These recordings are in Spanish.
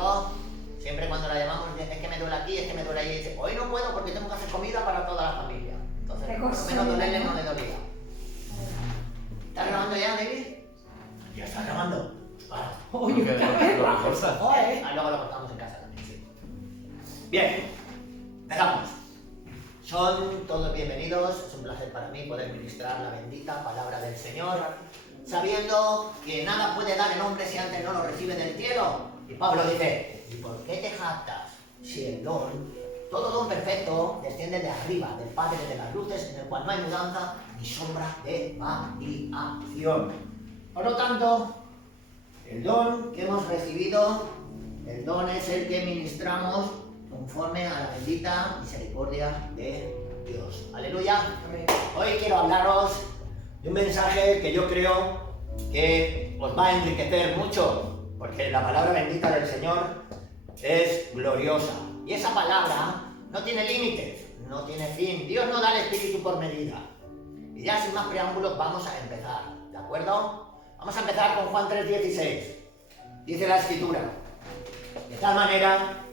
yo, siempre cuando la llamamos, es que me duele aquí, es que me duele ahí, y dice, hoy no puedo porque tengo que hacer comida para toda la familia. Entonces, por lo menos dolerle no le dolía. ¿Estás grabando ya, David? Ya está grabando. Para. Oye, ¿qué? Luego lo cortamos en casa también, sí. Bien, empezamos. Son todos bienvenidos, es un placer para mí poder ministrar la bendita palabra del Señor, sabiendo que nada puede dar el hombre si antes no lo recibe del cielo. Y Pablo dice, ¿y por qué te jactas si el don, todo don perfecto, desciende de arriba, del Padre de las luces, en el cual no hay mudanza ni sombra de variación? Por lo tanto, el don que hemos recibido, el don es el que ministramos conforme a la bendita misericordia de Dios. Aleluya. Amén. Hoy quiero hablaros de un mensaje que yo creo que os va a enriquecer mucho, porque la palabra bendita del Señor es gloriosa. Y esa palabra no tiene límites, no tiene fin. Dios no da el Espíritu por medida. Y ya sin más preámbulos vamos a empezar, ¿de acuerdo? Vamos a empezar con Juan 3:16. Dice la Escritura, de tal manera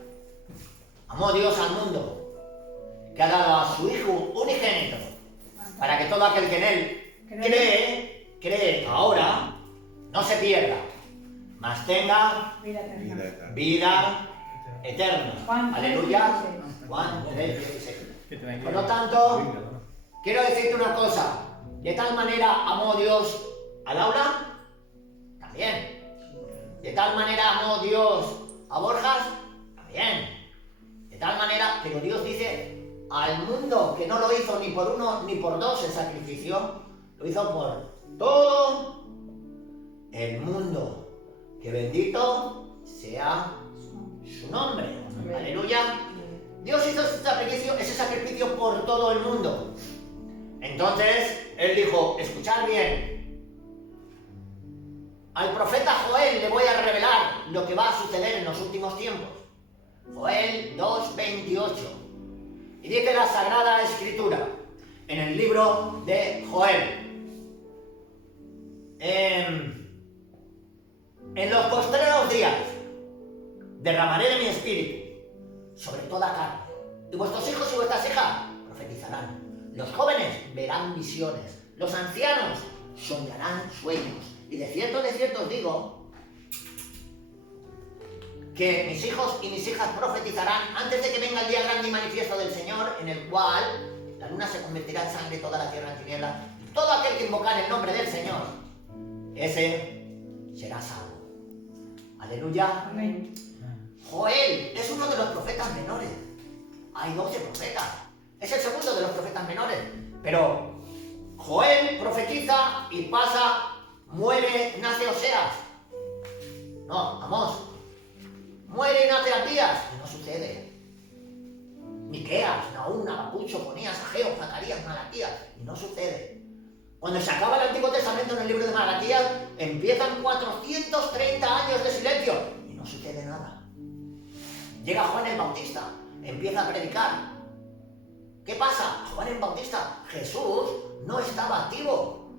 amó Dios al mundo, que ha dado a su Hijo unigénito, para que todo aquel que en Él cree ahora, no se pierda, mas tenga vida eterna. Aleluya. Juan 3:16. Por lo tanto, quiero decirte una cosa, de tal manera amó Dios a Laura, también. De tal manera amó Dios a Borjas, también. De tal manera, pero Dios dice al mundo que no lo hizo ni por uno ni por dos el sacrificio, lo hizo por todo el mundo. Que bendito sea su nombre. Amén. Aleluya. Dios hizo ese sacrificio por todo el mundo. Entonces, Él dijo, escuchad bien. Al profeta Joel le voy a revelar lo que va a suceder en los últimos tiempos. Joel 2:28. Y dice la Sagrada Escritura, en el libro de Joel, en los postreros días derramaré de mi espíritu sobre toda carne, y vuestros hijos y vuestras hijas profetizarán, los jóvenes verán visiones, los ancianos soñarán sueños, y de cierto os digo, que mis hijos y mis hijas profetizarán antes de que venga el día grande y manifiesto del Señor, en el cual la luna se convertirá en sangre, toda la tierra en tinieblas, y todo aquel que invocar el nombre del Señor, ese será salvo. Aleluya. Amén. Joel es uno de los profetas menores. Hay 12 profetas. Es el segundo de los profetas menores. Pero Joel profetiza y pasa, muere, nace Oseas. No, Amós. Muere y nace Abdías, y no sucede. Miqueas, Nahum, Habacuc, Sofonías, Ageo, Zacarías, Malaquías, y no sucede. Cuando se acaba el Antiguo Testamento en el libro de Malaquías, empiezan 430 años de silencio, y no sucede nada. Llega Juan el Bautista, empieza a predicar. ¿Qué pasa? A Juan el Bautista, Jesús no estaba activo.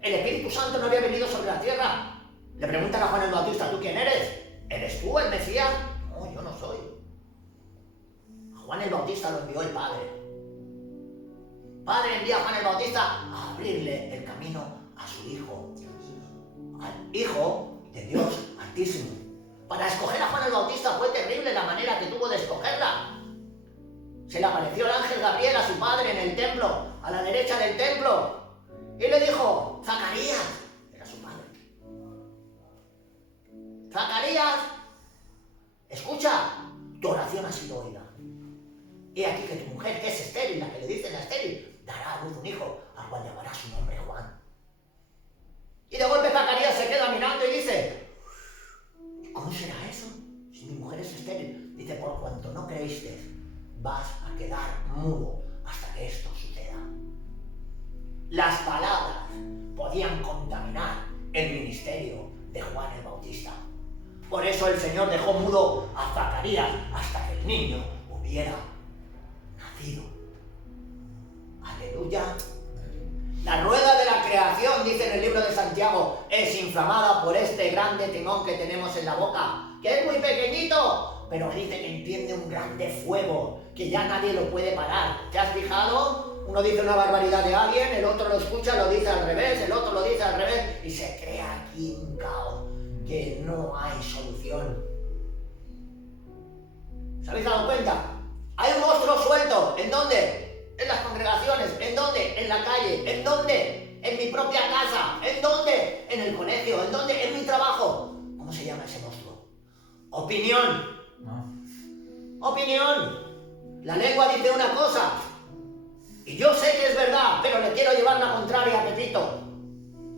El Espíritu Santo no había venido sobre la tierra. Le preguntan a Juan el Bautista, ¿tú quién eres? ¿Eres tú el Mesías? No, yo no soy. A Juan el Bautista lo envió el Padre. Padre envía a Juan el Bautista a abrirle el camino a su Hijo, al Hijo de Dios Altísimo. Para escoger a Juan el Bautista fue terrible la manera que tuvo de escogerla. Se le apareció el ángel Gabriel a su padre en el templo, a la derecha del templo, y le dijo, Zacarías, era su padre. Zacarías, escucha, tu oración ha sido oída. He aquí que tu mujer, que es estéril, la que le dicen la estéril, dará a luz un hijo, al cual llamará su nombre Juan. Y de golpe Zacarías se queda mirando y dice, ¿cómo será eso? Si mi mujer es estéril. Dice, por cuanto no creíste, vas a quedar mudo hasta que esto suceda. Las palabras podían contaminar el ministerio de Juan el Bautista. Por eso el Señor dejó mudo a Zacarías hasta que el niño hubiera nacido. Aleluya. La rueda de la creación, dice en el libro de Santiago, es inflamada por este grande timón que tenemos en la boca, que es muy pequeñito pero me dice que entiende un grande fuego, que ya nadie lo puede parar. ¿Te has fijado? Uno dice una barbaridad de alguien, el otro lo escucha, lo dice al revés, el otro lo dice al revés, y se crea aquí un caos que no hay solución. ¿Os habéis dado cuenta? Hay un monstruo suelto. ¿En dónde? En las congregaciones. ¿En dónde? En la calle. ¿En dónde? En mi propia casa. ¿En dónde? En el colegio. ¿En dónde? En mi trabajo. ¿Cómo se llama ese monstruo? Opinión. Opinión. La lengua dice una cosa. Y yo sé que es verdad, pero le quiero llevar la contraria a Pepito.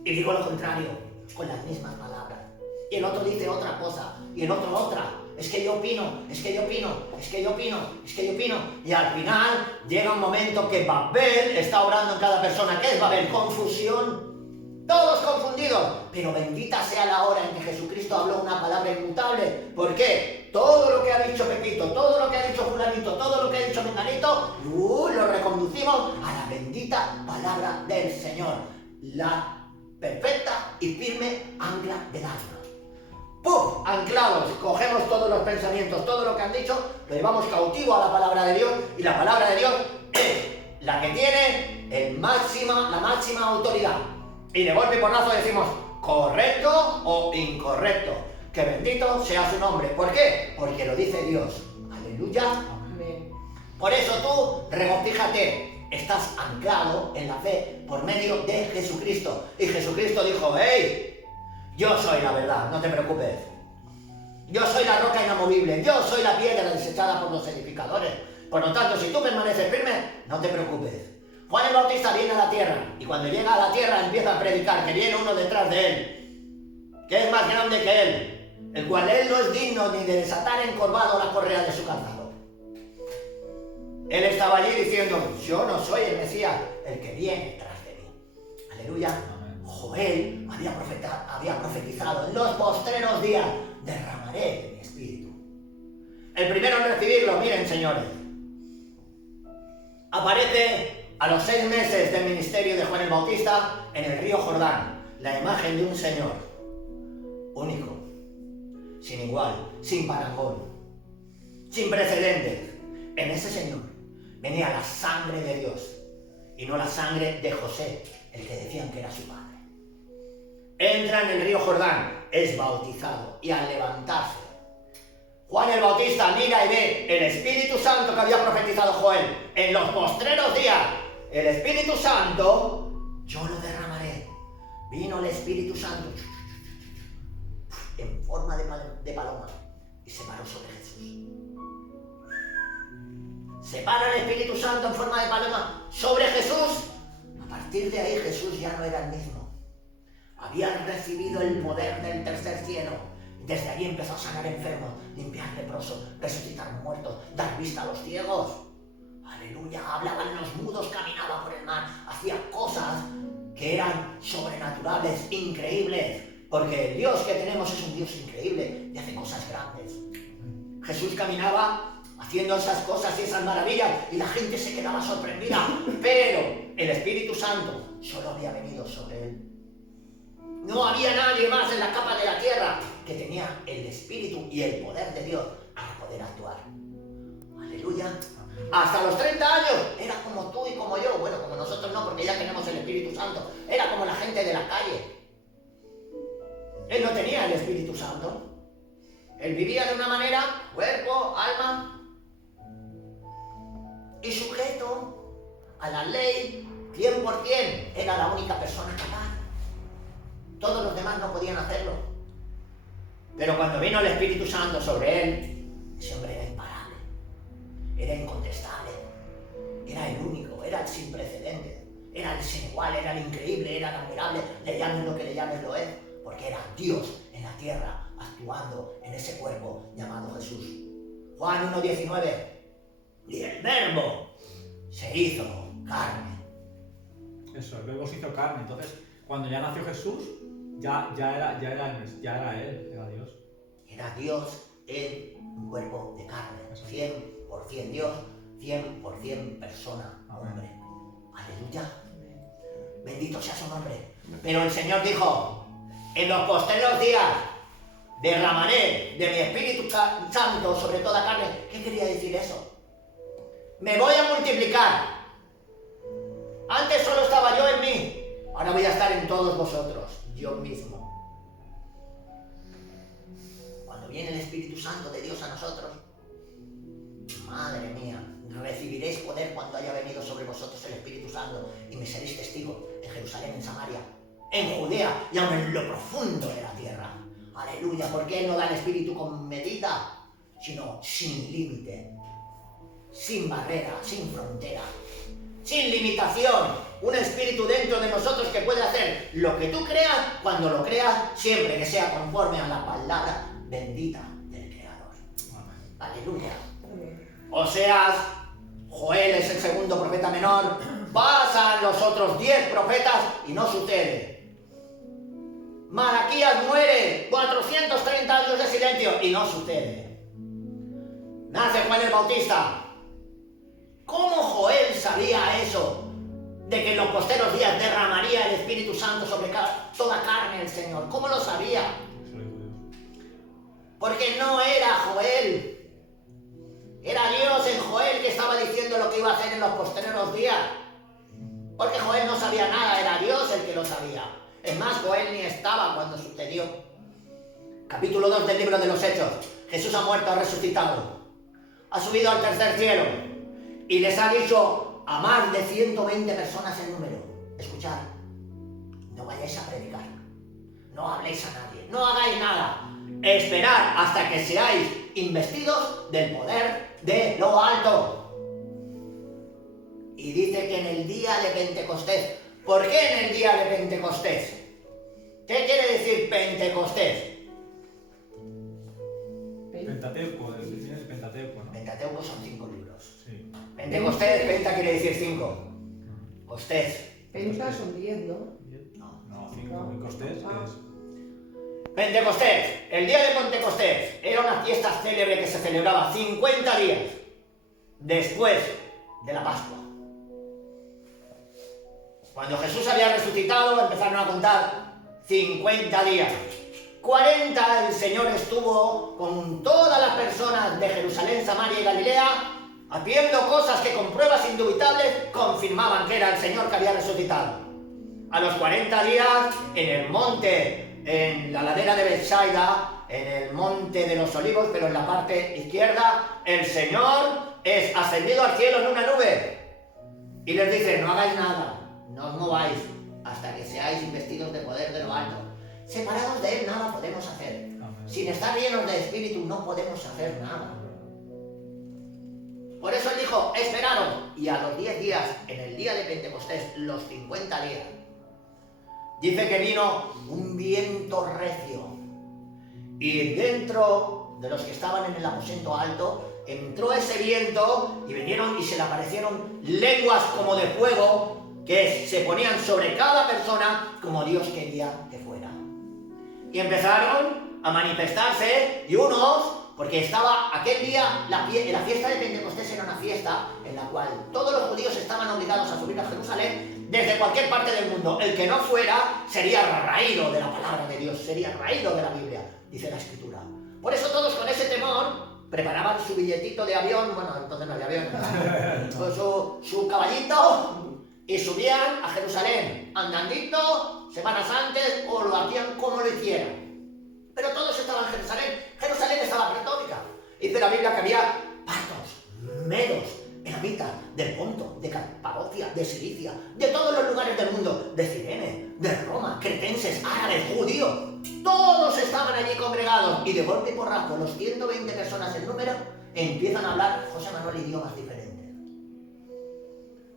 Y digo lo contrario, con las mismas palabras. Y el otro dice otra cosa. Y el otro otra. Es que yo opino, es que yo opino, es que yo opino, es que yo opino. Y al final llega un momento que Babel está obrando en cada persona. ¿Qué es Babel? Confusión. Todos confundidos. Pero bendita sea la hora en que Jesucristo habló una palabra inmutable. ¿Por qué? Todo lo que ha dicho Pepito, todo lo que ha dicho fulanito, todo lo que ha dicho menganito, lo reconducimos a la bendita palabra del Señor. La perfecta y firme ancla del alma. ¡Pum! Anclados, cogemos todos los pensamientos, todo lo que han dicho, lo llevamos cautivo a la palabra de Dios, y la palabra de Dios es la que tiene la máxima autoridad. Y de golpe y porrazo decimos correcto o incorrecto. Que bendito sea su nombre. ¿Por qué? Porque lo dice Dios. Aleluya. Amén. Por eso tú regocíjate. Estás anclado en la fe por medio de Jesucristo. Y Jesucristo dijo, ¡hey! Yo soy la verdad, no te preocupes. Yo soy la roca inamovible. Yo soy la piedra desechada por los edificadores. Por lo tanto, si tú permaneces firme, no te preocupes. Juan el Bautista viene a la tierra. Y cuando llega a la tierra empieza a predicar que viene uno detrás de él, que es más grande que él, el cual él no es digno ni de desatar encorvado la correa de su calzado. Él estaba allí diciendo, yo no soy el Mesías, el que viene tras de mí. Aleluya. Joel había profetizado, en los postreros días derramaré de mi espíritu. El primero en recibirlo, miren señores, aparece a los 6 meses del ministerio de Juan el Bautista en el río Jordán, la imagen de un Señor único, sin igual, sin parangón, sin precedentes. En ese Señor venía la sangre de Dios y no la sangre de José, el que decían que era su padre. Entra en el río Jordán, es bautizado, y al levantarse, Juan el Bautista mira y ve el Espíritu Santo que había profetizado Joel. En los postreros días, el Espíritu Santo, yo lo derramaré. Vino el Espíritu Santo en forma de paloma y se paró sobre Jesús. Se para el Espíritu Santo en forma de paloma sobre Jesús. A partir de ahí Jesús ya no era el mismo. Habían recibido el poder del tercer cielo. Desde allí empezó a sanar enfermos, limpiar leprosos, resucitar muertos, dar vista a los ciegos. Aleluya, hablaban los mudos, caminaba por el mar, hacía cosas que eran sobrenaturales, increíbles. Porque el Dios que tenemos es un Dios increíble y hace cosas grandes. Jesús caminaba haciendo esas cosas y esas maravillas y la gente se quedaba sorprendida. Pero el Espíritu Santo solo había venido sobre él. No había nadie más en la capa de la tierra que tenía el Espíritu y el poder de Dios para poder actuar. Aleluya. Hasta los 30 años era como tú y como yo. Bueno, como nosotros no, porque ya tenemos el Espíritu Santo. Era como la gente de la calle. Él no tenía el Espíritu Santo. Él vivía de una manera, cuerpo, alma, y sujeto a la ley 100%. Era la única persona capaz. Todos los demás no podían hacerlo. Pero cuando vino el Espíritu Santo sobre él, ese hombre era imparable, era incontestable, era el único, era el sin precedentes, era el sin igual, era el increíble, era el admirable, le llamen lo que le llamen lo es, porque era Dios en la tierra actuando en ese cuerpo llamado Jesús. Juan 1:19, y el Verbo se hizo carne. Eso, el Verbo se hizo carne. Entonces, cuando ya nació Jesús, ya era él, era Dios. Era Dios en un cuerpo de carne, 100% Dios, 100% persona, hombre. Aleluya. Bendito sea su nombre. Pero el Señor dijo, en los postreros días derramaré de mi Espíritu Santo sobre toda carne. ¿Qué quería decir eso? Me voy a multiplicar. Antes solo estaba yo en mí, ahora voy a estar en todos vosotros, yo mismo. Cuando viene el Espíritu Santo de Dios a nosotros, madre mía, recibiréis poder cuando haya venido sobre vosotros el Espíritu Santo y me seréis testigos en Jerusalén, en Samaria, en Judea y aun en lo profundo de la tierra. Aleluya, porque Él no da el Espíritu con medida, sino sin límite, sin barrera, sin frontera, sin limitación. Un espíritu dentro de nosotros que puede hacer lo que tú creas cuando lo creas, siempre que sea conforme a la palabra bendita del Creador. Aleluya. Oseas, Joel es el segundo profeta menor, pasan los otros 10 profetas y no sucede. Malaquías muere, 430 años de silencio y no sucede. Nace Juan el Bautista. ¿Cómo Joel sabía eso? De que en los posteros días derramaría el Espíritu Santo sobre toda carne el Señor. ¿Cómo lo sabía? Porque no era Joel. Era Dios en Joel que estaba diciendo lo que iba a hacer en los posteriores días. Porque Joel no sabía nada, era Dios el que lo sabía. Es más, Joel ni estaba cuando sucedió. Capítulo 2 del libro de los Hechos. Jesús ha muerto, ha resucitado. Ha subido al tercer cielo. Y les ha dicho a más de 120 personas en número: escuchad, no vayáis a predicar. No habléis a nadie. No hagáis nada. Esperad hasta que seáis investidos del poder de lo alto. Y dice que en el día de Pentecostés. ¿Por qué en el día de Pentecostés? ¿Qué quiere decir Pentecostés? Pentateuco, el Pentateuco, ¿no? Pentateuco son 5 libros. Sí. Pentecostés, penta quiere decir 5. Costés. Penta son 10, ¿no? No, 5. ¿Y costés qué es? Pentecostés, el día de Pentecostés era una fiesta célebre que se celebraba 50 días después de la Pascua. Cuando Jesús había resucitado, empezaron a contar 50 días. 40 el Señor estuvo con todas las personas de Jerusalén, Samaria y Galilea, haciendo cosas que con pruebas indubitables confirmaban que era el Señor que había resucitado. A los 40 días, en el monte, en la ladera de Betsaida, en el monte de los Olivos, pero en la parte izquierda, el Señor es ascendido al cielo en una nube. Y les dice: no hagáis nada, no os mováis, hasta que seáis investidos de poder de lo alto. Separados de Él nada podemos hacer. Sin estar llenos de espíritu no podemos hacer nada. Por eso Él dijo: esperaros. Y a los 10 días, en el día de Pentecostés, los 50 días, dice que vino un viento recio. Y dentro de los que estaban en el aposento alto, entró ese viento y vinieron y se le aparecieron lenguas como de fuego que se ponían sobre cada persona como Dios quería que fuera. Y empezaron a manifestarse, y unos, porque estaba aquel día, la fiesta de Pentecostés era una fiesta en la cual todos los judíos estaban obligados a subir a Jerusalén desde cualquier parte del mundo. El que no fuera sería raído de la palabra de Dios, sería raído de la Biblia, dice la Escritura. Por eso todos con ese temor preparaban su billetito de avión, bueno, entonces no había avión, con su caballito, y subían a Jerusalén, andandito, semanas antes, o lo hacían como lo hicieran. Pero todos estaban en Jerusalén. Jerusalén estaba pletórica. Dice la Biblia que había partos, medos, elamitas, del Ponto, de Capadocia, de Cilicia, de todos los lugares del mundo, de Cirene, de Roma, cretenses, árabes, judíos. Todos estaban allí congregados, y de golpe y porrazo, los 120 personas en número empiezan a hablar, José Manuel, idiomas diferentes.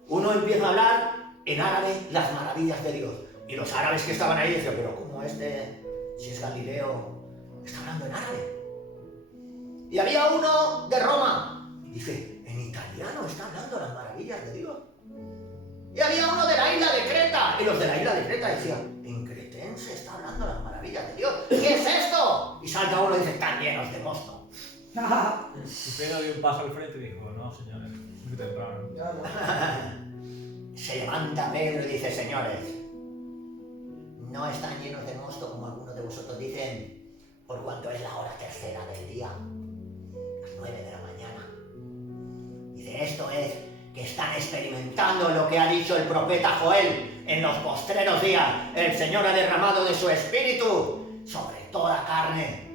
Uno empieza a hablar en árabe las maravillas de Dios, y los árabes que estaban ahí decían: pero ¿cómo si es Galileo, está hablando en árabe? Y había uno de Roma, y dice: en italiano está hablando las maravillas de Dios. Y había uno de la isla de Creta, y los de la isla de Creta decían: en cretense está hablando las maravillas de Dios. ¿Qué es esto? Y salta uno y dice: están llenos de mosto. Y Pedro dio un paso al frente y dijo: no, señores, muy temprano. Se levanta Pedro y dice: señores, no están llenos de mosto como algunos de vosotros dicen, por cuanto es la hora tercera del día, las 9 de la mañana. Dice, esto es que están experimentando lo que ha dicho el profeta Joel. En los postreros días, el Señor ha derramado de su espíritu sobre toda carne.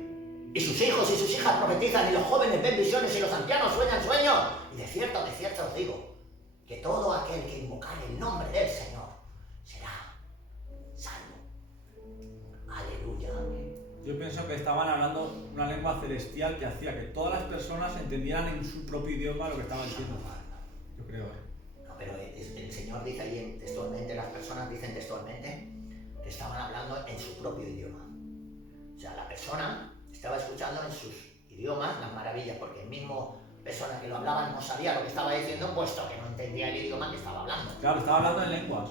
Y sus hijos y sus hijas profetizan, y los jóvenes ven visiones, y los ancianos sueñan sueños. Y de cierto os digo, que todo aquel que invocare el nombre del Señor será salvo. Aleluya. Yo pienso que estaban hablando una lengua celestial que hacía que todas las personas entendieran en su propio idioma lo que estaban diciendo. Yo creo, No, pero el Señor dice ahí textualmente, las personas dicen textualmente que estaban hablando en su propio idioma. O sea, la persona estaba escuchando en sus idiomas las maravillas, porque el mismo persona que lo hablaba no sabía lo que estaba diciendo, puesto que no entendía el idioma que estaba hablando. Claro, estaba hablando en lenguas.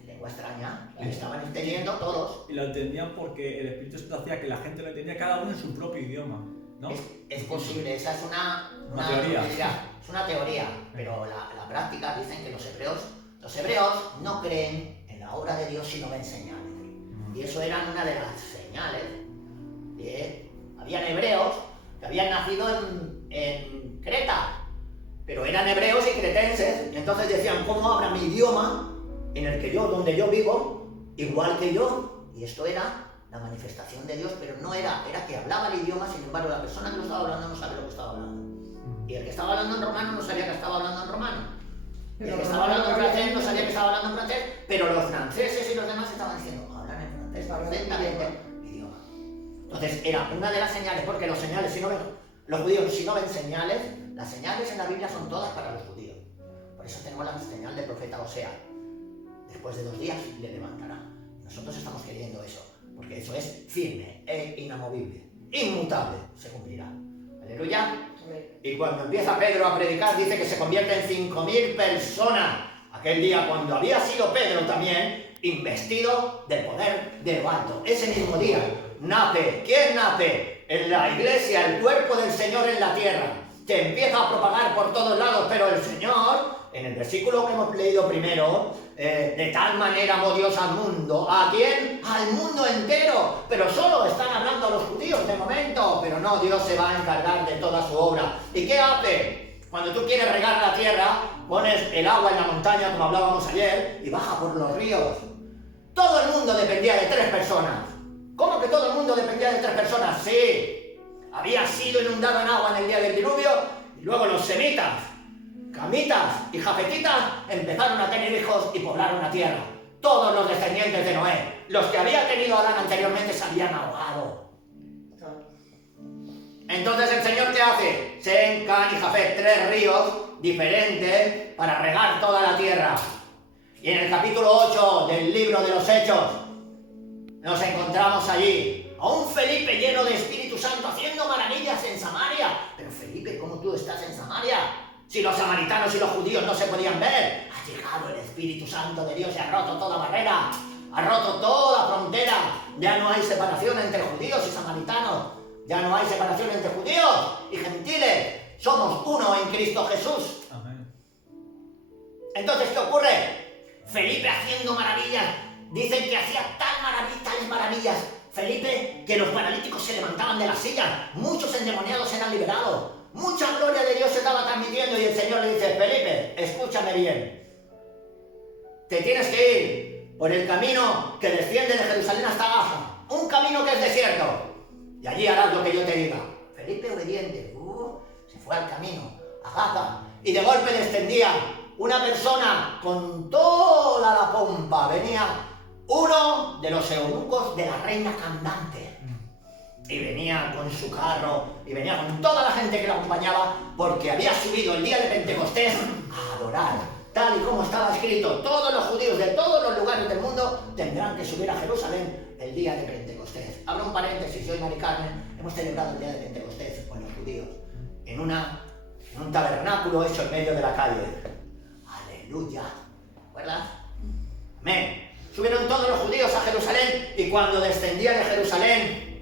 En lengua extraña, y estaban entendiendo todos. Y lo entendían porque el Espíritu Santo hacía que la gente lo entendía cada uno en su propio idioma, ¿no? Es posible, esa es una teoría. Es una teoría, pero la práctica dicen que los hebreos no creen en la obra de Dios si no ven señales. Y eso eran una de las señales. Habían hebreos que habían nacido en Creta, pero eran hebreos y cretenses. Entonces decían, ¿cómo habla mi idioma en el que donde yo vivo, igual que yo? Y esto era la manifestación de Dios, pero no era que hablaba el idioma, sin embargo la persona que lo estaba hablando no sabía lo que estaba hablando. Y el que estaba hablando en romano no sabía que estaba hablando en romano. Y el que estaba hablando en francés no sabía que estaba hablando en francés, pero los franceses y los demás estaban diciendo, hablan en francés perfectamente mi idioma. Entonces era una de las señales, porque los judíos si no ven señales, las señales en la Biblia son todas para los judíos. Por eso tenemos la señal del profeta Osea. Después de 2 días le levantará. Nosotros estamos queriendo eso, porque eso es firme e inamovible, inmutable, se cumplirá. Aleluya. Y cuando empieza Pedro a predicar, dice que se convierte en 5.000 personas. Aquel día cuando había sido Pedro también investido del poder de lo alto. Ese mismo día nace. ¿Quién nace? En la iglesia, el cuerpo del Señor en la tierra. Se empieza a propagar por todos lados, pero el Señor, en el versículo que hemos leído primero, de tal manera amó Dios al mundo. ¿A quién? Al mundo entero. Pero solo están hablando a los judíos de momento. Pero no, Dios se va a encargar de toda su obra. ¿Y qué hace? Cuando tú quieres regar la tierra, pones el agua en la montaña, como hablábamos ayer, y baja por los ríos. Todo el mundo dependía de 3 personas. ¿Cómo que todo el mundo dependía de 3 personas? Sí. Había sido inundado en agua en el día del diluvio, y luego los semitas, camitas y jafetitas empezaron a tener hijos y poblaron la tierra. Todos los descendientes de Noé, los que había tenido Adán anteriormente, se habían ahogado. Entonces el Señor, ¿qué hace? Sem, Can y Jafet, 3 ríos diferentes para regar toda la tierra. Y en el capítulo 8 del libro de los Hechos nos encontramos allí a un Felipe lleno de Espíritu Santo haciendo maravillas en Samaria. Pero Felipe, ¿cómo tú estás en Samaria? Si los samaritanos y los judíos no se podían ver. Ha llegado el Espíritu Santo de Dios y ha roto toda barrera, ha roto toda frontera. Ya no hay separación entre judíos y samaritanos. Ya no hay separación entre judíos y gentiles. Somos uno en Cristo Jesús. Amén. Entonces, ¿qué ocurre? Felipe haciendo maravillas. Dicen que hacía tales maravillas Felipe, que los paralíticos se levantaban de las sillas. Muchos endemoniados eran liberados. Mucha gloria de Dios se estaba transmitiendo. Y el Señor le dice, Felipe, escúchame bien. Te tienes que ir por el camino que desciende de Jerusalén hasta Gaza. Un camino que es desierto. Y allí harás lo que yo te diga. Felipe, obediente, se fue al camino, a Gaza. Y de golpe descendía una persona con toda la pompa. Venía uno de los eunucos de la reina Candante. Y venía con su carro, y venía con toda la gente que lo acompañaba, porque había subido el día de Pentecostés a adorar. Tal y como estaba escrito, todos los judíos de todos los lugares del mundo tendrán que subir a Jerusalén el día de Pentecostés. Abro un paréntesis, yo y Mari Carmen hemos celebrado el día de Pentecostés con los judíos, en un tabernáculo hecho en medio de la calle. Aleluya, ¿recuerdas? Amén. Subieron todos los judíos a Jerusalén, y cuando descendía de Jerusalén,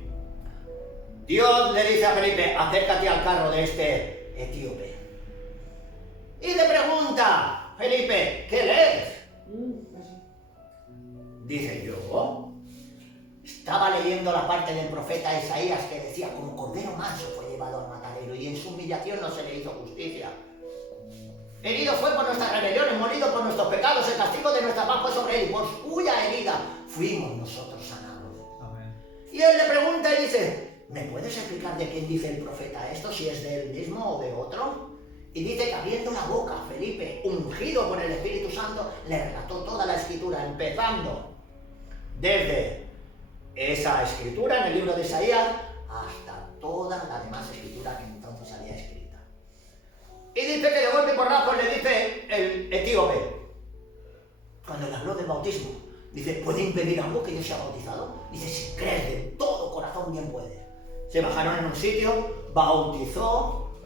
Dios le dice a Felipe, acércate al carro de este etíope. Y le pregunta, Felipe, ¿qué lees? Dice yo, estaba leyendo la parte del profeta Isaías que decía, como cordero manso fue llevado al matadero y en su humillación no se le hizo justicia. Herido fue por nuestras rebeliones, molido por nuestros pecados, el castigo de nuestra paz fue sobre él y por cuya herida fuimos nosotros sanados. Amén. Y él le pregunta y dice, ¿me puedes explicar de quién dice el profeta esto, si es de él mismo o de otro? Y dice que abriendo la boca, Felipe, ungido por el Espíritu Santo, le relató toda la escritura, empezando desde esa escritura en el libro de Isaías hasta toda la demás escritura que entonces había escrita. Y dice que de golpe y porrazo le dice el etíope, cuando le habló del bautismo, dice, ¿puede impedir algo que yo sea bautizado? Dice, si crees de todo corazón, bien puedes. Se bajaron en un sitio, bautizó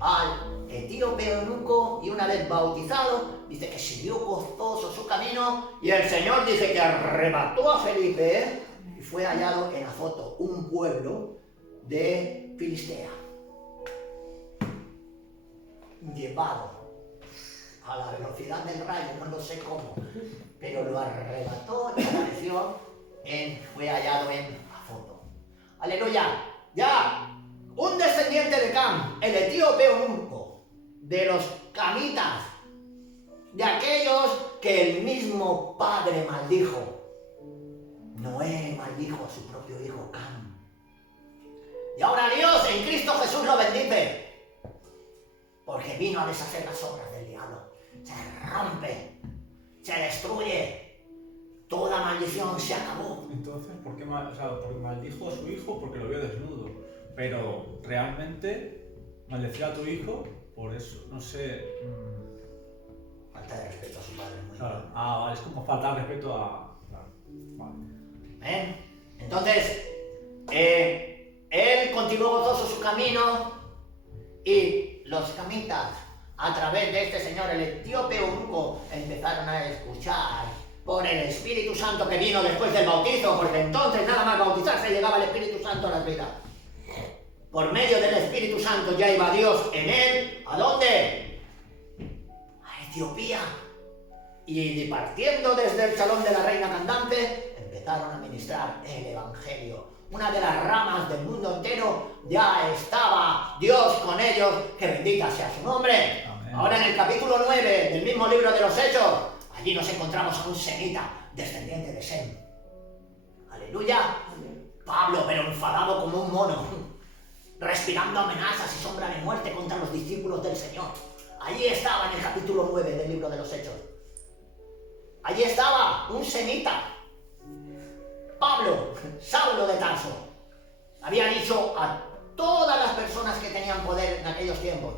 al etíope eunuco y una vez bautizado, dice que siguió gozoso su camino y el Señor dice que arrebató a Felipe y fue hallado en Azoto, un pueblo de Filistea. Llevado a la velocidad del rayo, no lo sé cómo, pero lo arrebató y apareció fue hallado en Azoto. ¡Aleluya! Ya, un descendiente de Cam, el etíope eunuco, de los camitas, de aquellos que el mismo padre maldijo. Noé maldijo a su propio hijo Cam. Y ahora Dios en Cristo Jesús lo bendice, porque vino a deshacer las obras del diablo. Se rompe, se destruye, toda maldición se acabó. Entonces, ¿por qué porque maldijo a su hijo porque lo vio desnudo? Pero realmente maldecía a tu hijo por eso, no sé. Falta de respeto a su padre, muy Claro. bien. Vale, es como faltar respeto a. Claro. Vale. Entonces, él continuó gozoso su camino y los camitas, a través de este señor, el etíope eunuco, empezaron a escuchar por el Espíritu Santo que vino después del bautizo, porque entonces nada más bautizarse llegaba el Espíritu Santo a las vidas. Por medio del Espíritu Santo ya iba Dios en él. ¿A dónde? A Etiopía. Y partiendo desde el salón de la reina cantante, empezaron a ministrar el Evangelio. Una de las ramas del mundo entero, ya estaba Dios con ellos, que bendita sea su nombre. Amén. Ahora en el capítulo 9 del mismo libro de los Hechos, allí nos encontramos a un semita, descendiente de Sem. Aleluya. Pablo, pero enfadado como un mono, respirando amenazas y sombra de muerte contra los discípulos del Señor. Allí estaba en el capítulo 9 del libro de los Hechos. Allí estaba un semita. Pablo, Saulo de Tarso, había dicho a todas las personas que tenían poder en aquellos tiempos,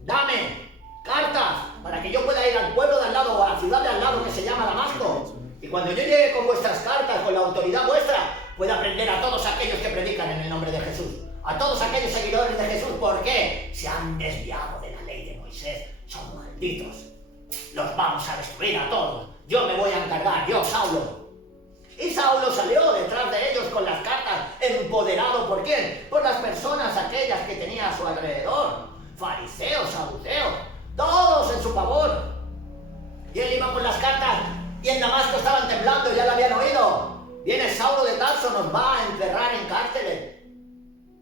dame cartas para que yo pueda ir al pueblo de al lado o a la ciudad de al lado que se llama Damasco. Y cuando yo llegue con vuestras cartas, con la autoridad vuestra, pueda prender a todos aquellos que predican en el nombre de Jesús. A todos aquellos seguidores de Jesús. ¿Por qué? Se han desviado de la ley de Moisés. Son malditos. Los vamos a destruir a todos. Yo me voy a encargar, yo, Saulo. Y Saulo salió detrás de ellos con las cartas, empoderado ¿por quién? Por las personas aquellas que tenía a su alrededor. Fariseos, saduceos, todos en su favor. Y él iba con las cartas y en Damasco estaban temblando, ya lo habían oído. Viene Saulo de Tarso, nos va a encerrar en cárceles.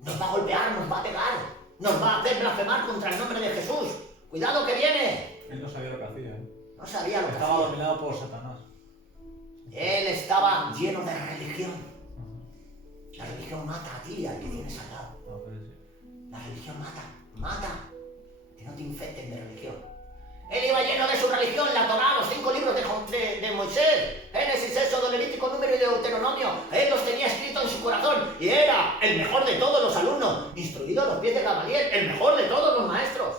Nos va a golpear, nos va a pegar, nos va a hacer blasfemar contra el nombre de Jesús. ¡Cuidado que viene! Él no sabía lo que hacía, ¿eh? No sabía lo que Estaba hacía. dominado por Satanás. Él estaba lleno de religión. La religión mata a ti y al que tienes al lado. No, pero sí. La religión mata. Que no te infecten de religión. Él iba lleno de su religión, la Torá, los 5 libros de Moisés, Génesis, Éxodo, Levítico, Número y Deuteronomio. Él los tenía escritos en su corazón y era el mejor de todos los alumnos, instruido a los pies de Gamaliel, el mejor de todos los maestros.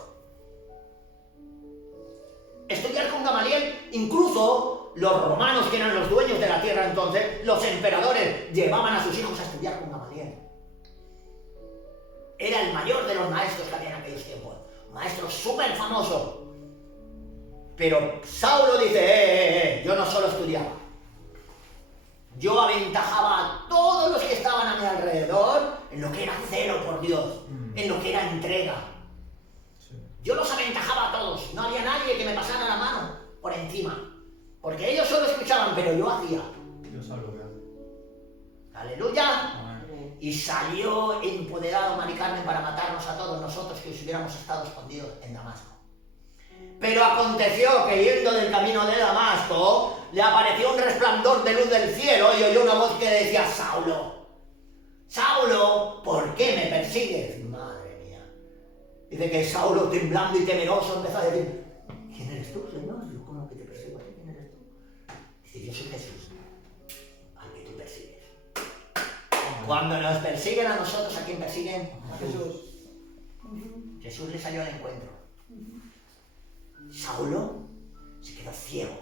Estudiar con Gamaliel, incluso los romanos, que eran los dueños de la tierra entonces, los emperadores, llevaban a sus hijos a estudiar con Gamaliel. Era el mayor de los maestros que había en aquellos tiempos, maestro súper famoso. Pero Saulo dice, yo no solo estudiaba, yo aventajaba a todos los que estaban a mi alrededor en lo que era celo por Dios, en lo que era entrega. Sí. Yo los aventajaba a todos, no había nadie que me pasara la mano por encima, porque ellos solo escuchaban, pero yo hacía. Dios sabe lo que hace. Aleluya. Amén. Y salió empoderado Mari Carmen para matarnos a todos nosotros que hubiéramos estado escondidos en Damasco. Pero aconteció que yendo del camino de Damasco, le apareció un resplandor de luz del cielo y oyó una voz que decía: Saulo, Saulo, ¿por qué me persigues? Madre mía. Dice que Saulo, temblando y temeroso, empezó a decir: ¿quién eres tú, Señor? Yo, ¿cómo que te persigo a ti? ¿Quién eres tú? Dice: yo soy Jesús, al que tú persigues. Cuando nos persiguen a nosotros, ¿a quién persiguen? A Jesús. Jesús le salió al encuentro. Saulo se quedó ciego.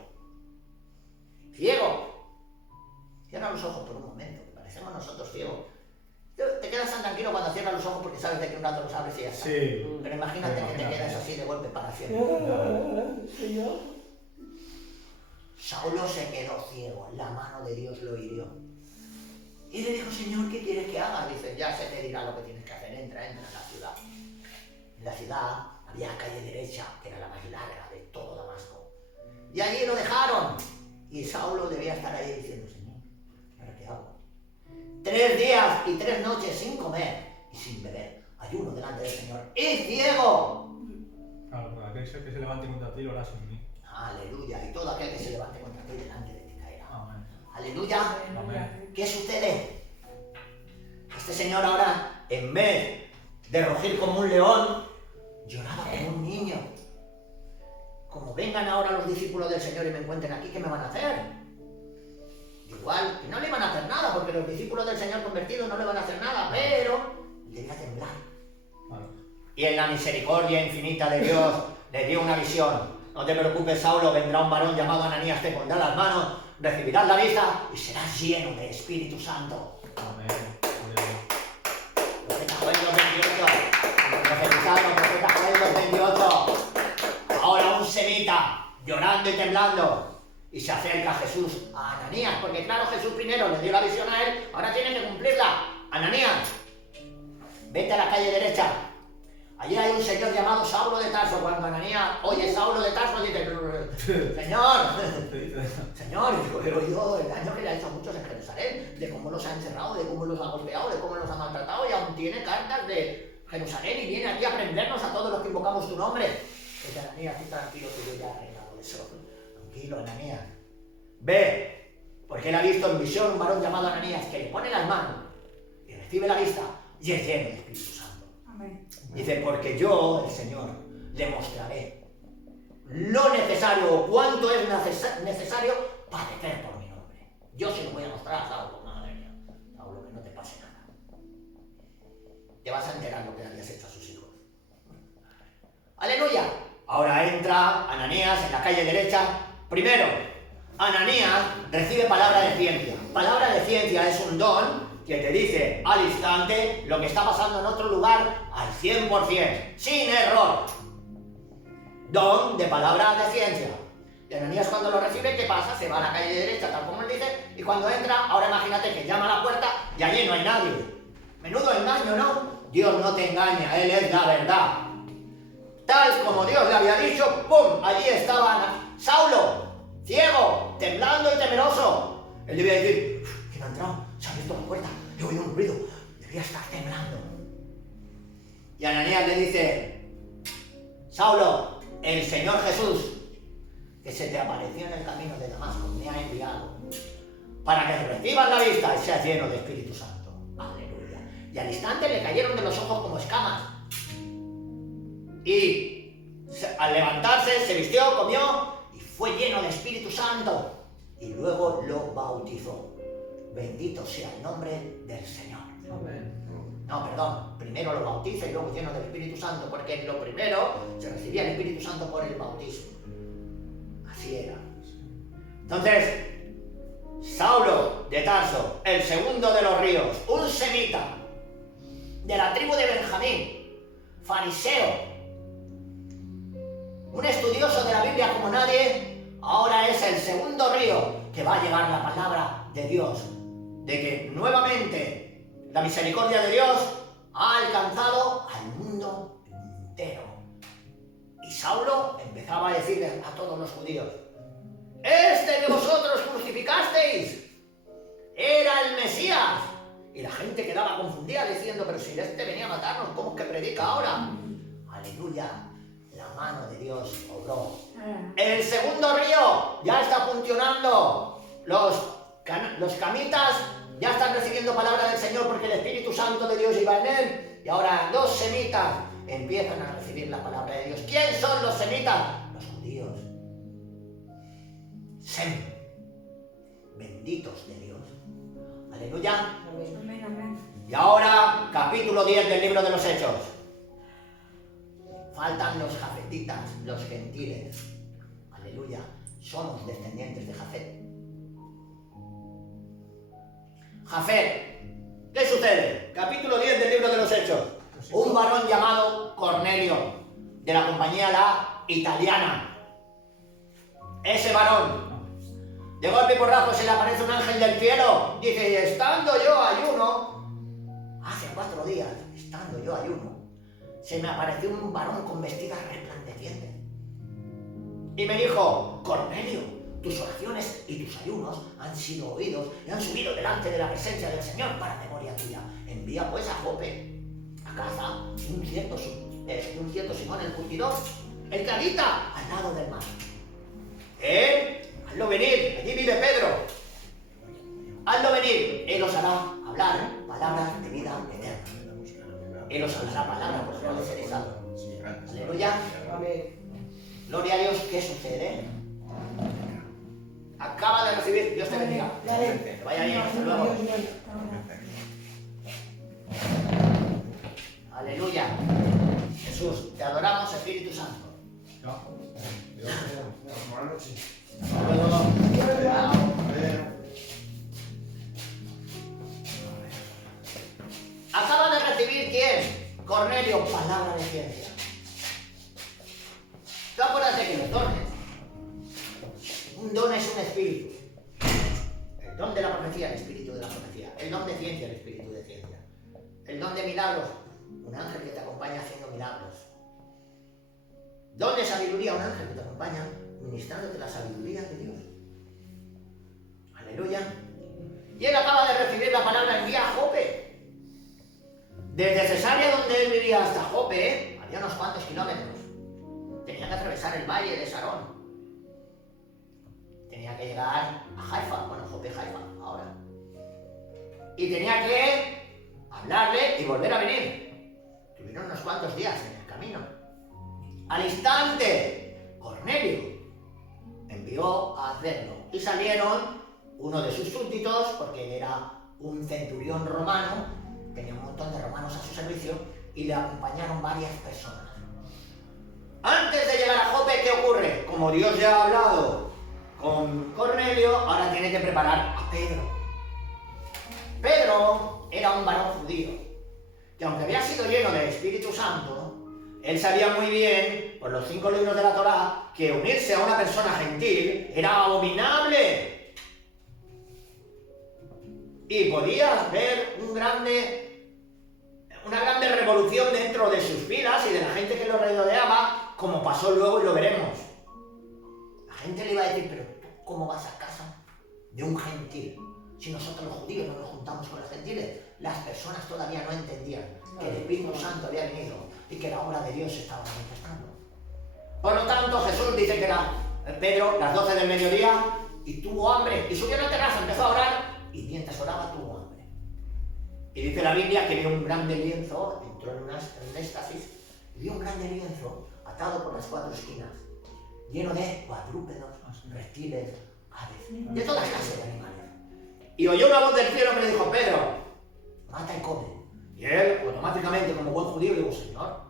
¡Ciego! Cierra los ojos por un momento, que parecemos nosotros ciegos. Te quedas tan tranquilo cuando cierras los ojos porque sabes de que un rato los abres y ya está. Sí. Pero imagínate que te quedas así de golpe para siempre. Saulo se quedó ciego, la mano de Dios lo hirió. Y le dijo: Señor, ¿qué quieres que haga? Dice: ya se te dirá lo que tienes que hacer, entra en la ciudad. En la ciudad había calle derecha, que era la más larga de todo Damasco. Y allí lo dejaron. Y Saulo debía estar ahí diciendo: Señor, ¿ahora qué hago? 3 días y 3 noches sin comer y sin beber, ayuno delante del Señor. ¡Y ciego! Claro, para aquel que se levante contra ti lo harás en mí. Aleluya. Y todo aquel que se levante contra ti delante de ti caerá. Amén. Aleluya. Amén. ¿Qué sucede? Este señor ahora, en vez de rugir como un león, lloraba como un niño. Como vengan ahora los discípulos del Señor y me encuentren aquí, ¿qué me van a hacer? Igual, que no le van a hacer nada, porque los discípulos del Señor convertidos no le van a hacer nada, pero debía temblar. Claro. Y en la misericordia infinita de Dios le dio una visión. No te preocupes, Saulo, vendrá un varón llamado Ananías, te pondrá las manos, recibirás la vista y serás lleno de Espíritu Santo. Amén. Profeta Joel 2:28. Profetizando, profeta Joel 2:28. Ahora un semita, llorando y temblando. Y se acerca Jesús a Ananías, porque claro, Jesús primero le dio la visión a él, ahora tiene que cumplirla. Ananías, vete a la calle derecha. Allí hay un señor llamado Saulo de Tarso. Cuando Ananías oye Saulo de Tarso, dice: Señor, he oído el daño que le ha hecho a muchos en Jerusalén, de cómo los ha encerrado, de cómo los ha golpeado, de cómo los ha maltratado, y aún tiene cartas de Jerusalén y viene aquí a prendernos a todos los que invocamos tu nombre. Dice Ananías: tú tranquilo, que yo ya he arreglado eso. Tranquilo, Ananías. Ve, porque él ha visto en visión un varón llamado Ananías que le pone las manos y recibe la vista y es lleno de Espíritu Santo. Amén. Dice: porque yo, el Señor, le mostraré lo necesario o cuánto es necesario padecer por mi nombre. Yo se lo voy a mostrar a Saulo. Madre mía, Saulo, que no te pase nada. Te vas a enterar lo que habías hecho a sus hijos. ¡Aleluya! Ahora entra Ananías en la calle derecha. Primero, Ananías recibe palabra de ciencia. Palabra de ciencia es un don que te dice al instante lo que está pasando en otro lugar al 100%, sin error. Don de palabra de ciencia. Y Ananías, cuando lo recibe, ¿qué pasa? Se va a la calle derecha, tal como él dice, y cuando entra, ahora imagínate que llama a la puerta y allí no hay nadie. Menudo engaño, ¿no? Dios no te engaña, Él es la verdad. Tal como Dios le había dicho, ¡pum! Allí estaba Saulo, ciego, temblando y temeroso. Él debía decir: ¿quién ha entrado? Se ha abierto la puerta, he oído un ruido, debía estar temblando. Y Ananías le dice: Saulo, el Señor Jesús, que se te apareció en el camino de Damasco, me ha enviado para que recibas la vista y seas lleno de Espíritu Santo. Aleluya. Y al instante le cayeron de los ojos como escamas. Y al levantarse, se vistió, comió y fue lleno de Espíritu Santo. Y luego lo bautizó. Bendito sea el nombre del Señor. Amén. No, perdón. Primero lo bautiza y luego lleno del Espíritu Santo, porque lo primero se recibía el Espíritu Santo por el bautismo. Así era. Entonces, Saulo de Tarso, el segundo de los ríos, un semita de la tribu de Benjamín, fariseo, un estudioso de la Biblia como nadie, ahora es el segundo río que va a llevar la palabra de Dios, de que nuevamente la misericordia de Dios ha alcanzado al mundo entero. Y Saulo empezaba a decirle a todos los judíos: este que vosotros crucificasteis, era el Mesías. Y la gente quedaba confundida diciendo, pero si este venía a matarnos, ¿cómo es que predica ahora? Aleluya, la mano de Dios obró. El segundo río ya está funcionando. Los camitas ya están recibiendo palabra del Señor porque el Espíritu Santo de Dios iba en él. Y ahora los semitas empiezan a recibir la palabra de Dios. ¿Quién son los semitas? Los judíos. Sem, benditos de Dios. Aleluya. Amén, amén. Y ahora, capítulo 10 del libro de los Hechos. Faltan los jafetitas, los gentiles. Aleluya. Somos descendientes de Jafet. Jafet. ¿Qué sucede? Capítulo 10 del libro de los Hechos. Un varón llamado Cornelio, de la compañía La Italiana. Ese varón, de golpe y porrazo se le aparece un ángel del cielo. Dice, y estando yo ayuno, hace 4 días, estando yo ayuno, se me apareció un varón con vestidas resplandecientes. Y me dijo, Cornelio, tus oraciones y tus ayunos han sido oídos y han subido delante de la presencia del Señor para memoria tuya. Envía pues a Jope, a casa, un cierto Simón el curtidor, el que habita al lado del mar. Hazlo venir, allí vive Pedro. Hazlo venir, él os hará hablar palabras de vida eterna. Él os hablará palabras por las cuales seréis salvos. Aleluya. Gloria a Dios. ¿Qué sucede? Acaba de recibir. Dios te bendiga. Que vaya bien. Hasta luego. Aleluya. Jesús, te adoramos, Espíritu Santo. Buenas noches. Hasta luego. Acaba de recibir ¿quién? Cornelio, palabra de ciencia. ¿Tú acuérdate que los dones? Un don es un espíritu. El don de la profecía, el espíritu de la profecía. El don de ciencia, el espíritu de ciencia. El don de milagros, un ángel que te acompaña haciendo milagros. Don de sabiduría, un ángel que te acompaña ministrándote la sabiduría de Dios. Aleluya. Y él acaba de recibir la palabra en vía a Jope. Desde Cesarea, donde él vivía, hasta Jope, había unos cuantos kilómetros. Tenía que atravesar el valle de Sarón. Tenía que llegar a Haifa, bueno, Jope, Haifa, ahora. Y tenía que hablarle y volver a venir. Tuvieron unos cuantos días en el camino. Al instante, Cornelio envió a hacerlo. Y salieron uno de sus súbditos, porque él era un centurión romano, tenía un montón de romanos a su servicio, y le acompañaron varias personas. Antes de llegar a Jope, ¿qué ocurre? Como Dios ya ha hablado con Cornelio, ahora tiene que preparar a Pedro. Pedro era un varón judío, que aunque había sido lleno del Espíritu Santo, él sabía muy bien, por los 5 libros de la Torá, que unirse a una persona gentil era abominable. Y podía ver una grande revolución dentro de sus filas y de la gente que lo rodeaba, como pasó luego y lo veremos. La gente le iba a decir, pero ¿tú cómo vas a casa de un gentil? Si nosotros los judíos no nos juntamos con los gentiles. Las personas todavía no entendían que el Espíritu Santo había venido y que la obra de Dios se estaba manifestando. Por lo tanto, Jesús dice que era Pedro, las 12 del mediodía, y tuvo hambre, y subió a la terraza, empezó a orar, y mientras oraba tuvo hambre. Y dice la Biblia que vio un grande lienzo, entró en un éxtasis, y vio un grande lienzo atado por las 4 esquinas, lleno de cuadrúpedos, reptiles, aves, de todas clases de animales. Y oyó una voz del cielo que le dijo, Pedro, mata y come. Y él, automáticamente, como buen judío, le dijo, Señor,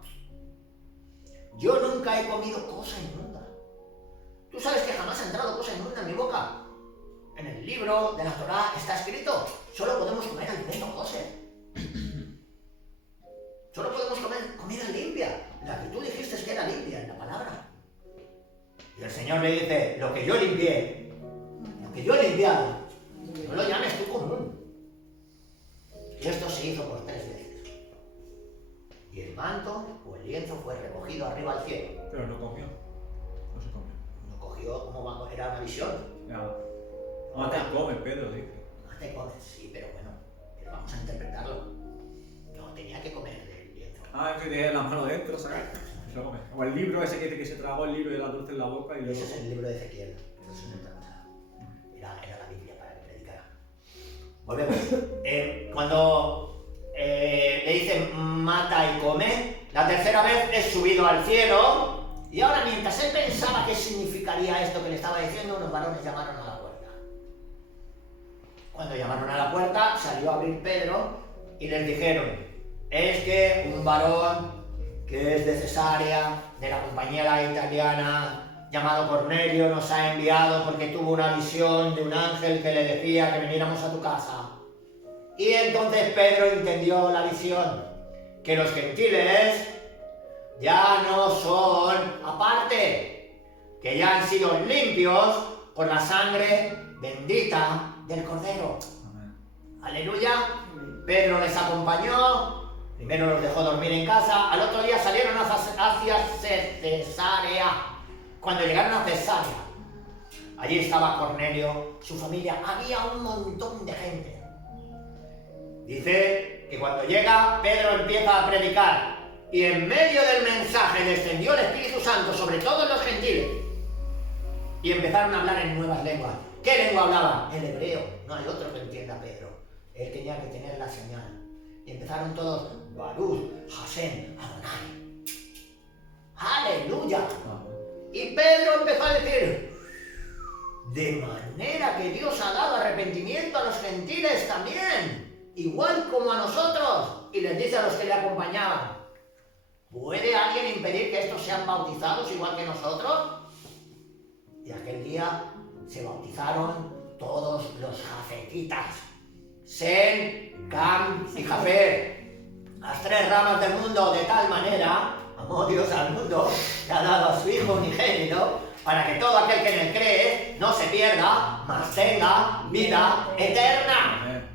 yo nunca he comido cosa inmunda. ¿Tú sabes que jamás ha entrado cosa inmunda en mi boca? En el libro de la Torá está escrito, solo podemos comer alimento kosher. Solo podemos comer comida limpia, la que tú dijiste que era limpia en la palabra. Y el Señor le dice, lo que yo limpié, lo que yo he limpiado, no lo llames tú común. Y esto se hizo por 3 veces. Y el manto o el lienzo fue recogido arriba al cielo. Pero no comió. No se comió. No cogió como era una visión. Ya. Mata y come, Pedro, dice. No te comes, sí, pero bueno, pero vamos a interpretarlo. No tenía que comer del lienzo. Ah, es que tiene la mano dentro, ¿sabes? Se lo come. O el libro ese que se tragó el libro y la dulce en la boca y luego... Ese es el libro de Ezequiel, pero eso es otra cosa. Era la Biblia para que predicara. Volvemos. Cuando le dicen mata y come, la tercera vez es subido al cielo. Y ahora, mientras él pensaba qué significaría esto que le estaba diciendo, unos varones llamaron a la puerta. Cuando llamaron a la puerta, salió a abrir Pedro y les dijeron: es que un varón que es de Cesarea, de la compañía italiana, llamado Cornelio, nos ha enviado porque tuvo una visión de un ángel que le decía que viniéramos a tu casa. Y entonces Pedro entendió la visión, que los gentiles ya no son aparte, que ya han sido limpios por la sangre bendita del Cordero. Amén. Aleluya. Pedro les acompañó, primero los dejó dormir en casa, al otro día salieron hacia Cesarea. Cuando llegaron a Cesarea, allí estaba Cornelio, su familia, había un montón de gente. Dice que cuando llega, Pedro empieza a predicar y en medio del mensaje descendió el Espíritu Santo sobre todos los gentiles y empezaron a hablar en nuevas lenguas. ¿Qué lengua hablaban? El hebreo. No hay otro que entienda a Pedro. Él tenía que tener la señal. Y empezaron todos: Baruch, Hashem, Adonai. ¡Aleluya! Y Pedro empezó a decir: de manera que Dios ha dado arrepentimiento a los gentiles también, igual como a nosotros. Y les dice a los que le acompañaban: ¿puede alguien impedir que estos sean bautizados igual que nosotros? Y aquel día se bautizaron todos los jafetitas: Sem, Cam y Jafet, las tres ramas del mundo. De tal manera amó Dios al mundo que ha dado a su Hijo unigénito, para que todo aquel que en él cree no se pierda, mas tenga vida eterna. Amén.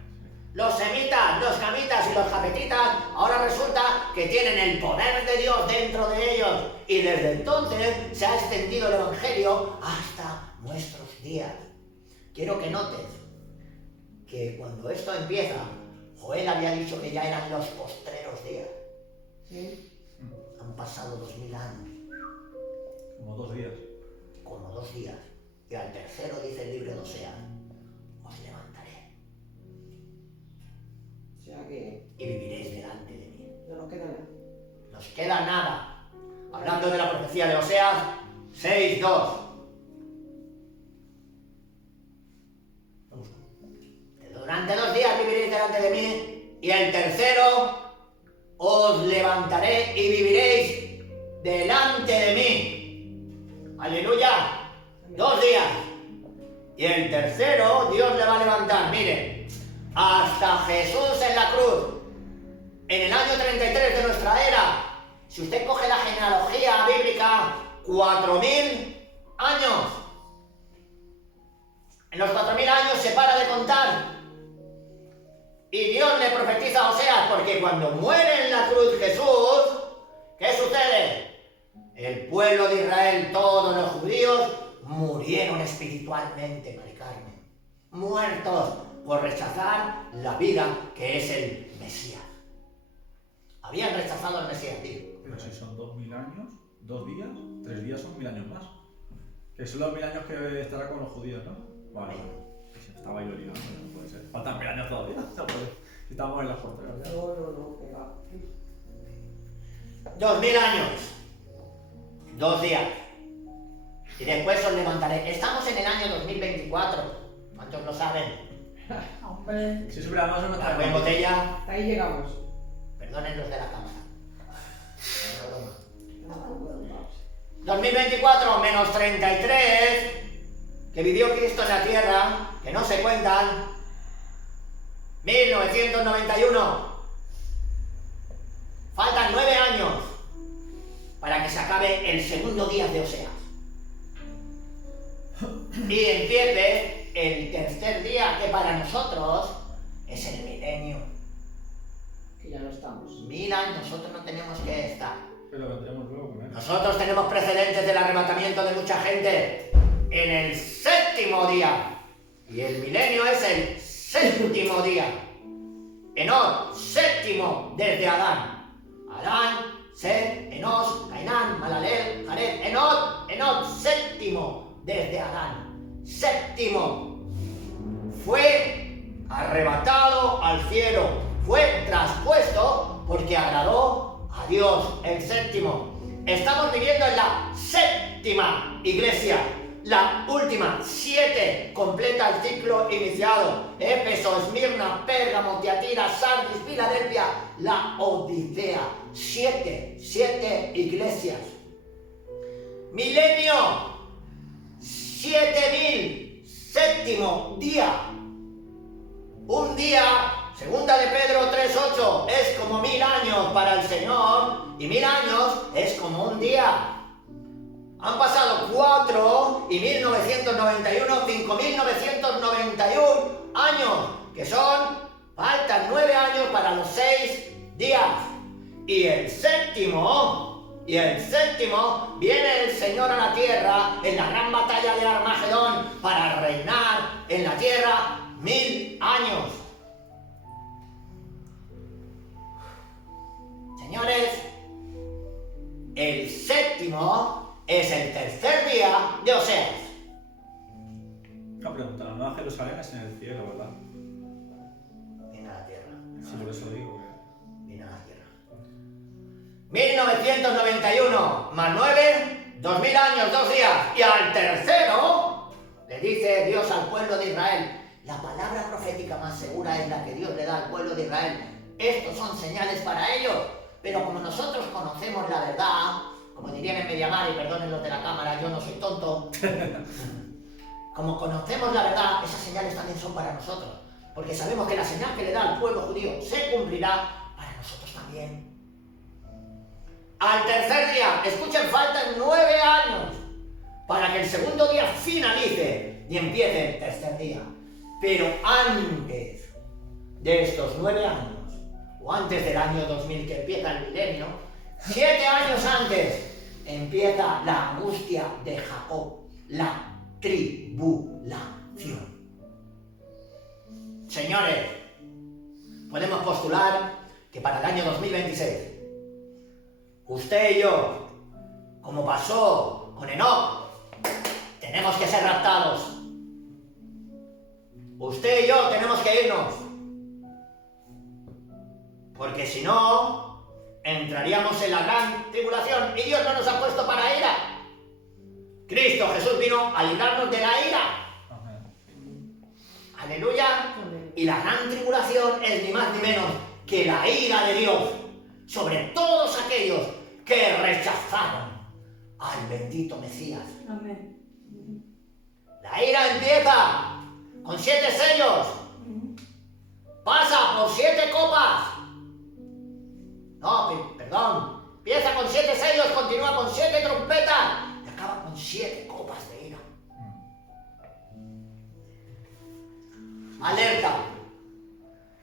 Los semitas, los camitas y los jafetitas ahora resulta que tienen el poder de Dios dentro de ellos, y desde entonces se ha extendido el evangelio hasta nuestros días. Quiero que notes que cuando esto empieza, Joel había dicho que ya eran los postreros días. Sí. Han pasado 2000 años, Como 2 días. como 2 días, y al tercero dice el libro de Oseas: os levantaré O sea que y viviréis delante de mí. no nos queda nada. Nos queda nada. Hablando de la profecía de Oseas 6:2. Durante 2 días viviréis delante de mí, y el tercero os levantaré y viviréis delante de mí. Aleluya. 2 días. Y el tercero Dios le va a levantar. Miren, hasta Jesús en la cruz, en el año 33 de nuestra era. Si usted coge la genealogía bíblica, 4000 años. En los 4000 años se para de contar. Y Dios le profetiza a Oseas, porque cuando muere en la cruz Jesús, ¿qué sucede? El pueblo de Israel, todos los judíos, murieron espiritualmente, Mari Carmen, muertos por rechazar la vida que es el Mesías. Habían rechazado al Mesías, tío. Pero si son 2000 años, 2 días, 3 días son 1000 años más. Que son los 1000 años que estará con los judíos, ¿no? Vale. Estaba yo liando, no puede ser. Faltan 1000 años todavía. No puede. Si estamos en las fronteras ya. No, que va. 2000 años, 2 días. Y después os levantaré. Estamos en el año 2024. ¿Cuántos lo saben? Hombre, Si supiéramos una La en botella. hasta ahí llegamos. Perdonen los de la cámara. No, broma. No. 2024 menos 33 que vivió Cristo en la tierra, que no se cuentan. 1991. Faltan 9 años para que se acabe el segundo día de Oseas. Y empiece el tercer día, que para nosotros es el milenio. Que ya no estamos. 1000 años nosotros no tenemos que estar. Pero vendremos luego con él. Nosotros tenemos precedentes del arrebatamiento de mucha gente en el 7º día. Y el milenio es el séptimo día. Enoch, séptimo desde Adán. Adán, Set, Enos, Cainán, Malaleel, Jared, Enoch, séptimo desde Adán. Séptimo. Fue arrebatado al cielo. Fue traspuesto porque agradó a Dios. El séptimo. Estamos viviendo en la séptima iglesia. La última, 7, completa el ciclo iniciado. Éfeso, Esmirna, Pérgamo, Tiatira, Sardis, Filadelfia, la Odisea. 7 iglesias. Milenio, 7000, séptimo día. Un día, segunda de Pedro 3:8, es como 1000 años para el Señor, y 1000 años es como un día. Han pasado 4 y 1991, 5991 años, que faltan 9 años para los 6 días. Y el séptimo, viene el Señor a la tierra en la gran batalla de Armagedón para reinar en la tierra 1000 años. Señores, el séptimo es el tercer día de Oseas. Una pregunta, la Nueva Jerusalén es en el cielo, ¿verdad? Viene a la tierra. Sí, por eso digo que... Viene a la tierra. 1991 más 9, 2000 años, 2 días. Y al tercero le dice Dios al pueblo de Israel. La palabra profética más segura es la que Dios le da al pueblo de Israel. Estos son señales para ellos. Pero como nosotros conocemos la verdad, como dirían en Mediamar, y perdonen los de la cámara, yo no soy tonto. Como conocemos la verdad, esas señales también son para nosotros. Porque sabemos que la señal que le da al pueblo judío se cumplirá para nosotros también. Al tercer día, escuchen, faltan 9 años para que el segundo día finalice y empiece el tercer día. Pero antes de estos 9 años, o antes del año 2000 que empieza el milenio, 7 años antes, empieza la angustia de Jacob, la tribulación. Señores, podemos postular que para el año 2026, usted y yo, como pasó con Enoch, tenemos que ser raptados. Usted y yo tenemos que irnos. Porque si no, entraríamos en la gran tribulación y Dios no nos ha puesto para ira. Cristo Jesús vino a librarnos de la ira. Amén. Aleluya. Y la gran tribulación es ni más ni menos que la ira de Dios sobre todos aquellos que rechazaron al bendito Mesías. Amén. La ira empieza con 7 sellos. Pasa por 7 copas. No, perdón. Empieza con 7 sellos, continúa con 7 trompetas y acaba con 7 copas de ira. Alerta.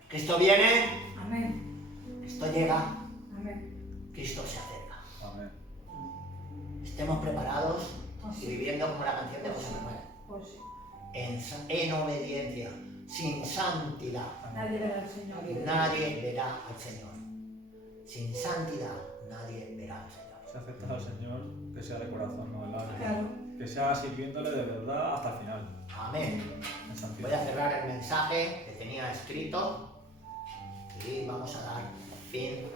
Cristo viene. Amén. Cristo llega. Amén. Cristo se acerca. Amén. Estemos preparados y viviendo como la canción de José Manuel. Pues sí. En obediencia, sin santidad. Nadie verá al Señor. Nadie verá al Señor. Sin santidad, nadie verá al Señor. Si aceptas al Señor, que sea de corazón, no de labios. Claro. Que sea sirviéndole de verdad hasta el final. Amén. En santidad. Voy a cerrar el mensaje que tenía escrito y vamos a dar fin